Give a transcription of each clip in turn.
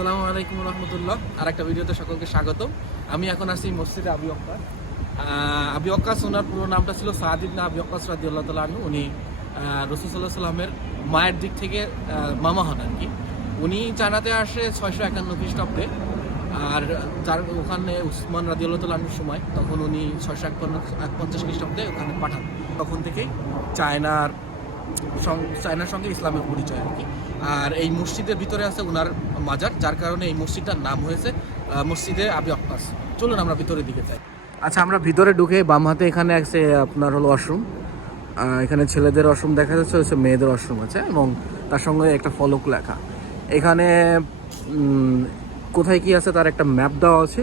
আসসালামু আলাইকুম রহমতুল্লাহ। আর একটা ভিডিওতে সকলকে স্বাগত। আমি এখন আসছি মসজিদে আবি ওয়াক্কাস। আবি ওয়াক্কাস ওনার পুরো নামটা ছিল সাদ ইবনে আবি ওয়াক্কাস রাদিয়াল্লাহু তাআলা আনহু। উনি রাসূল সাল্লাল্লাহু আলাইহি সাল্লামের মায়ের দিক থেকে মামা হন আর কি। উনি চায়নাতে আসে 651 খ্রিস্টাব্দে। আর যার ওখানে উসমান রাদিয়াল্লাহু তাআলা আনহুর সময়, তখন উনি 651 খ্রিস্টাব্দে ওখানে পাঠান। তখন থেকেই চায়নার সঙ্গে ইসলামের পরিচয় আর কি। আর এই মসজিদের ভিতরে আছে ওনার মাজার, যার কারণে এই মসজিদটার নাম হয়েছে মসজিদে আবি ওয়াক্কাস। চলুন আমরা ভিতরের দিকে যাই। আচ্ছা, আমরা ভিতরে ঢুকে বাম হাতে এখানে আছে আপনার হলো ওয়াশরুম। এখানে ছেলেদের ওয়াশরুম দেখা যাচ্ছে, হচ্ছে মেয়েদের ওয়াশরুম আছে এবং তার সঙ্গে একটা ফলক লেখা। এখানে কোথায় কি আছে তার একটা ম্যাপ দেওয়া আছে।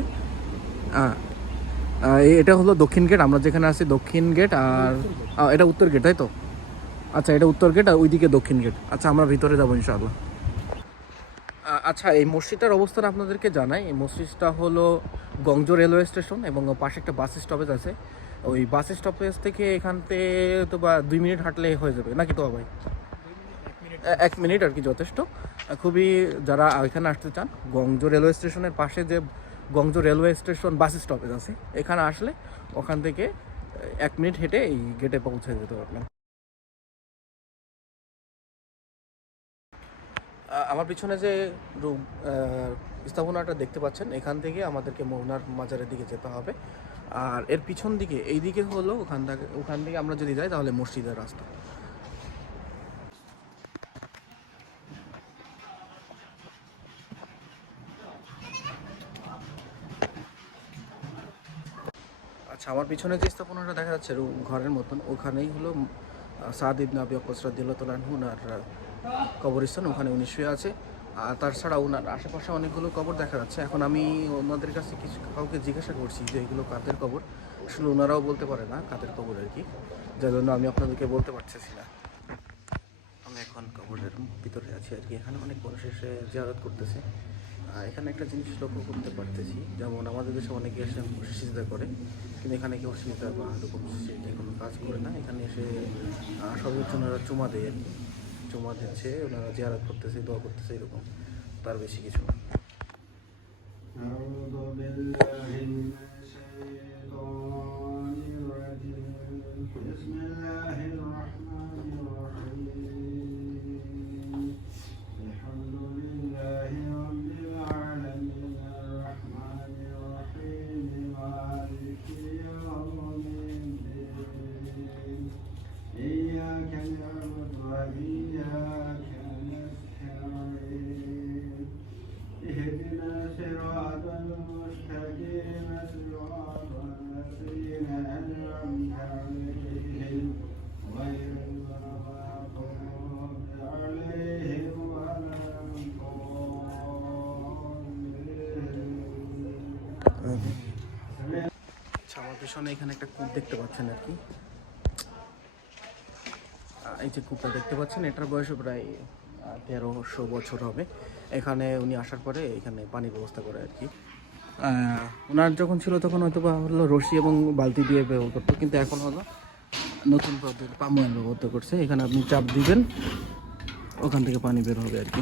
এটা হলো দক্ষিণ গেট, আমরা যেখানে আছি দক্ষিণ গেট। আর এটা উত্তর গেট, তাই তো? আচ্ছা, এটা উত্তর গেট আর ওইদিকে দক্ষিণ গেট। আচ্ছা, আমরা ভিতরে যাবো ইনশাআল্লাহ। আচ্ছা, এই মসজিদটার অবস্থান আপনাদেরকে জানাই। এই মসজিদটা হলো গংজো রেলওয়ে স্টেশন এবং পাশে একটা বাস স্টপেজ আছে। ওই বাস স্টপেজ থেকে এখানতে তো বা 2 মিনিট হাঁটলে হয়ে যাবে নাকি তো ভাই? 1 মিনিট আর কি যথেষ্ট। খুবই যারা এখানে আসতে চান, গংজো রেলওয়ে স্টেশনের পাশে যে গংজো রেলওয়ে স্টেশন বাস স্টপেজ আছে, এখানে আসলে ওখান থেকে 1 মিনিট হেঁটে এই গেটে পৌঁছে যেতে পারবেন। আমার পিছনে যে স্থাপনাটা দেখতে পাচ্ছেন, এখান থেকে আমাদেরকে মোহনার মাজারের দিকে যেতে হবে। আর এর পিছন দিকে এই দিকে হলো ওখান থেকে আমরা যদি যাই তাহলে মসজিদের রাস্তা। আচ্ছা, আমার পিছনে যে স্থাপনাটা দেখা যাচ্ছে ঘরের মতন, ওখানেই হলো সাদ ইবনে আবি ওয়াক্কাস রাদিয়াল্লাহু তাআলা আনহু ওনার কবরস্থান। ওখানে উনি শুয়ে আছে। আর তাছাড়া ওনার আশেপাশে অনেকগুলো কবর দেখা যাচ্ছে। এখন আমি ওনাদের কাছে কাউকে জিজ্ঞাসা করছি যে এগুলো কাদের কবর। আসলে ওনারাও বলতে পারে না কাদের কবর আর কি, যার জন্য আমি আপনাদেরকে বলতে পারতেছি না। আমি এখন কবরের ভিতরে আছি আর কি। এখানে অনেক মানুষ এসে জিয়ারত করতেছে। এখানে একটা জিনিস লক্ষ্য করতে পারতেছি, যেমন আমাদের দেশে অনেকে এসে সিজদা করে, কিন্তু এখানে কেউ সিজদা বা এরকম যে কোনো কাজ করে না। এখানে এসে সর্বোচ্চ ওনারা চুমা দেয় আর কি। চুমা দিচ্ছে, ওনারা জিয়ারত করতেছে, দোয়া করতেছে, এরকম, তার বেশি কিছু না। আচ্ছা, আমার পিছনে এখানে একটা কূপ দেখতে পাচ্ছেন আর কি। এই যে কূপটা দেখতে পাচ্ছেন, এটার বয়স প্রায় 1300 বছর হবে। এখানে উনি আসার পরে এখানে পানির ব্যবস্থা করে আর কি। ওনার যখন ছিল তখন হয়তো বা হলো রশি এবং বালতি দিয়ে ব্যবহার করতো, কিন্তু এখন হলো নতুন পদ্ধতি পাম্প ব্যবহার করছে। এখানে আপনি চাপ দিবেন, ওখান থেকে পানি বের হবে আর কি।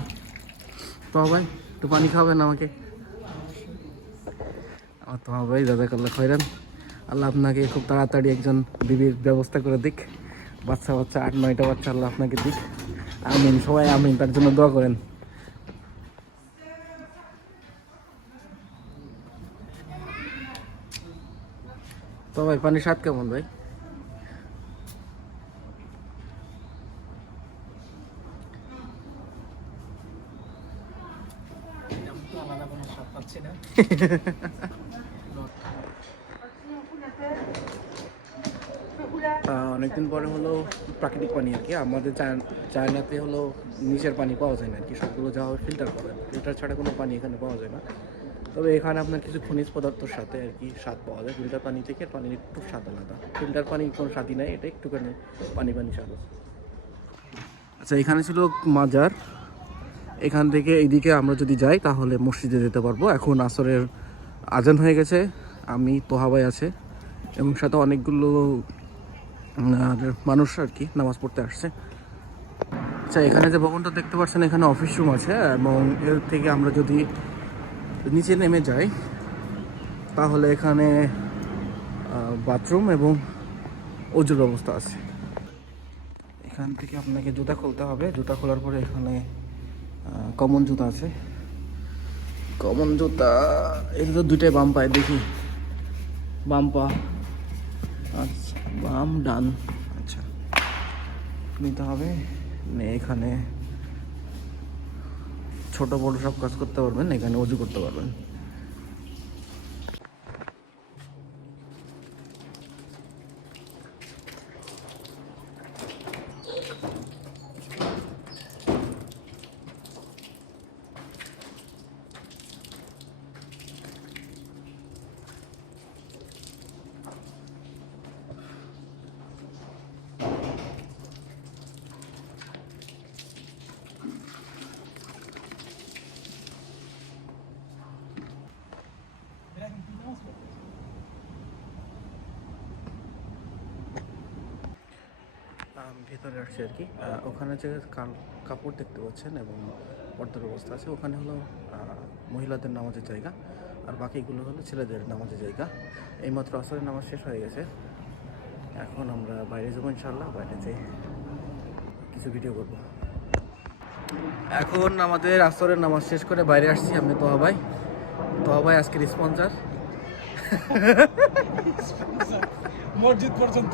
তো ভাই, একটু পানি খাওয়াবেন আমাকে? আমার তো ভাই জাযাকাল্লাহ খাইরান। আল্লাহ আপনাকে খুব তাড়াতাড়ি একজন বিবির ব্যবস্থা করে দিক। বাচ্চা 8-9টা বাচ্চা আল্লাহ আপনাকে দিক। আমিন, সবাই আমিন, তার জন্য দোয়া করেন। তো ভাই, পানির স্বাদ কেমন ভাই? অনেকদিন পরে হলো প্রাকৃতিক পানি আর কি। আমাদের চায়নাতে হলো নিচের পানি পাওয়া যায় না আর কি, সবগুলো যা হয় ফিল্টার করে। ফিল্টার ছাড়া কোনো পানি এখানে পাওয়া যায় না। তবে এখানে আপনার কিছু খনিজ পদার্থর সাথে আর কি স্বাদ পাওয়া যায়। ফিল্টার পানি থেকে পানির একটু স্বাদ আলাদা। ফিল্টার পানি কোনো স্বাদই নাই, এটা একটুখানি পানি স্বাদ আছে। আচ্ছা, এখানে ছিল মাজার। এখান থেকে এইদিকে আমরা যদি যাই তাহলে মসজিদে যেতে পারবো। এখন আসরের আজান হয়ে গেছে। আমি তোহাবাই আছে এবং সাথে অনেকগুলো মানুষ আর কি নামাজ পড়তে আসছে। আচ্ছা, এখানে যে ভবনটা দেখতে পাচ্ছেন, এখানে অফিস রুম আছে এবং এর থেকে আমরা যদি নিচে নেমে যাই তাহলে এখানে বাথরুম এবং অজুর ব্যবস্থা আছে। এখান থেকে আপনাকে জুতা খুলতে হবে, জুতা খোলার পরে এখানে কমন জুতা আছে, কমন জুতা। এটা তো দুইটাই বাম পায়ে, দেখি বাম পা, আচ্ছা বাম ডান, আচ্ছা নিতে হবে। এখানে ছোট বড় সব কাজ করতে পারবেন, এখানে অজু করতে পারবেন। ভেতরে আসছি আর কি। ওখানে যে কাপড় দেখতে পাচ্ছেন এবং পর্দার অবস্থা আছে, ওখানে হলো মহিলাদের নামাজের জায়গা, আর বাকিগুলো হলো ছেলেদের নামাজের জায়গা। এইমাত্র আসরের নামাজ শেষ হয়ে গেছে, এখন আমরা বাইরে যাবো ইনশাল্লাহ, বাইরে যেয়ে কিছু ভিডিও করব। এখন আমাদের আসরের নামাজ শেষ করে বাইরে আসছি আমি তোহা ভাই। তোহা ভাই আজকের স্পন্সর। মসজিদ পর্যন্ত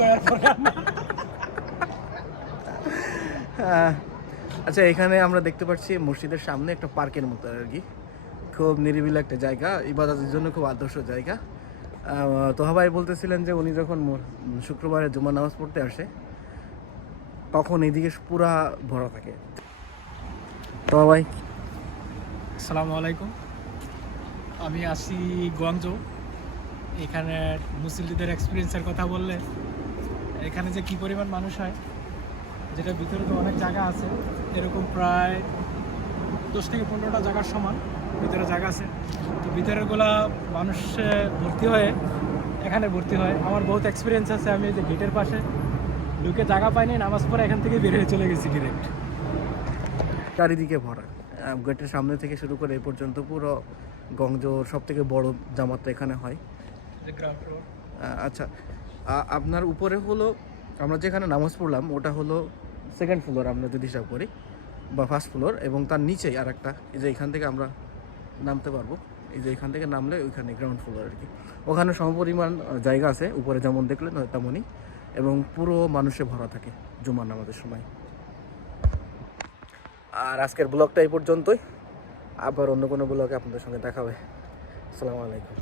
আচ্ছা, এখানে আমরা দেখতে পাচ্ছি মসজিদের সামনে একটা পার্কের মতো আর কি, খুব নিরিবিলি একটা জায়গা, ইবাদতের জন্য খুব আদর্শ জায়গা। তোহা ভাই বলতেছিলেন যে উনি যখন শুক্রবারে জুমার নামাজ পড়তে আসে তখন এইদিকে পুরা ভরা থাকে। তোহা ভাই, আসসালামু আলাইকুম, আমি আসি গুয়াংজৌ। এখানে মুসলিমদের এক্সপিরিয়েন্সের কথা বললে এখানে যে কী পরিমাণ মানুষ হয়, যেটা ভিতরে তো অনেক জায়গা আছে, এরকম প্রায় 10 থেকে 15টা জায়গার সমান ভিতরে জায়গা আছে। তো ভিতরেরগুলা মানুষে ভর্তি হয়ে এখানে ভর্তি হয়। আমার বহুত এক্সপিরিয়েন্স আছে, আমি এই যে গেটের পাশে ঢুকে জায়গা পাইনি, নামাজ পড়ে এখান থেকে বেরিয়ে চলে গেছি ডিরেক্ট। চারিদিকে ভরা, গেটের সামনে থেকে শুরু করে এই পর্যন্ত পুরো গংজোর সব থেকে বড় জামাতটা এখানে হয়। আচ্ছা, আপনার উপরে হলো আমরা যেখানে নামাজ পড়লাম ওটা হলো সেকেন্ড ফ্লোর আমরা যদি হিসাব করি, বা ফার্স্ট ফ্লোর, এবং তার নিচেই আর একটা, এই যে এখান থেকে আমরা নামতে পারবো, এই যে এখান থেকে নামলে ওইখানে গ্রাউন্ড ফ্লোর আর কি। ওখানে সমপরিমাণ জায়গা আছে, উপরে যেমন দেখলেন তেমনই, এবং পুরো মানুষে ভরা থাকে জুমার নামাজের সময়। আর আজকের ব্লগটা এই পর্যন্তই, আবার অন্য কোনো ব্লগে আপনাদের সঙ্গে দেখা হবে। আসসালামু আলাইকুম।